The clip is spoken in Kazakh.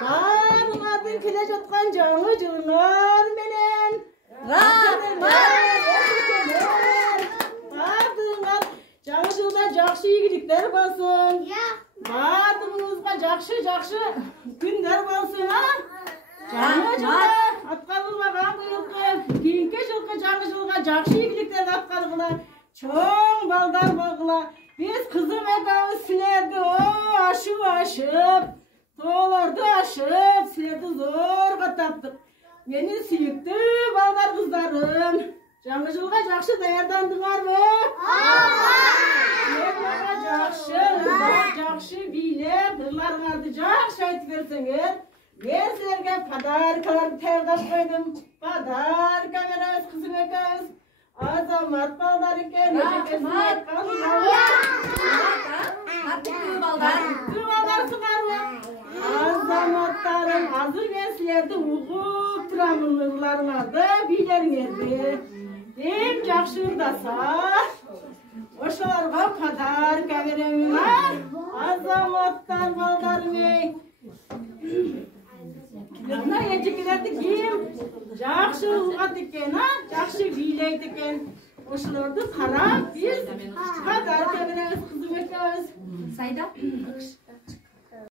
Barыңардың келе жатқан жаңы жылыңар менен бардыңар жаңы жылда жақсы игіліктер болсын. Бардыңызға жақшы күндер болсын. Жаңы жылда атқарылмаған бұйылғы кейінгі жылғы жаңы жылға жақсы игіліктер атқарғыла. Çoğun balдар bağla. Biz kızım ekamiz silerdi aşıp, toğlardı aşıp, silerdi zorga taptık. Beni suyuktu balдар kızlarım. Жаңы жылға жақшы даярдандыңар mı? Жақшы билеп, ырларыңарды жақшы айтып берсеңер, мен сілерге подаркаларды тәйярлап қойдым. Подарка береміз кызым экamiz. Azamat balдар eкен, Azamattарым, азыр мен сілерді уғып тұрамын ырларыңарды, билеріңерді. Ең жақшы ырдаса, ошоларға подарка беремін. Азаматтар балдарым ей. Мына ежекелерді ким жақсы ұлғат екен, жақсы билейді екен. Ошыларды қарап, біз подарка береміз, қызым екеуміз. Сайда?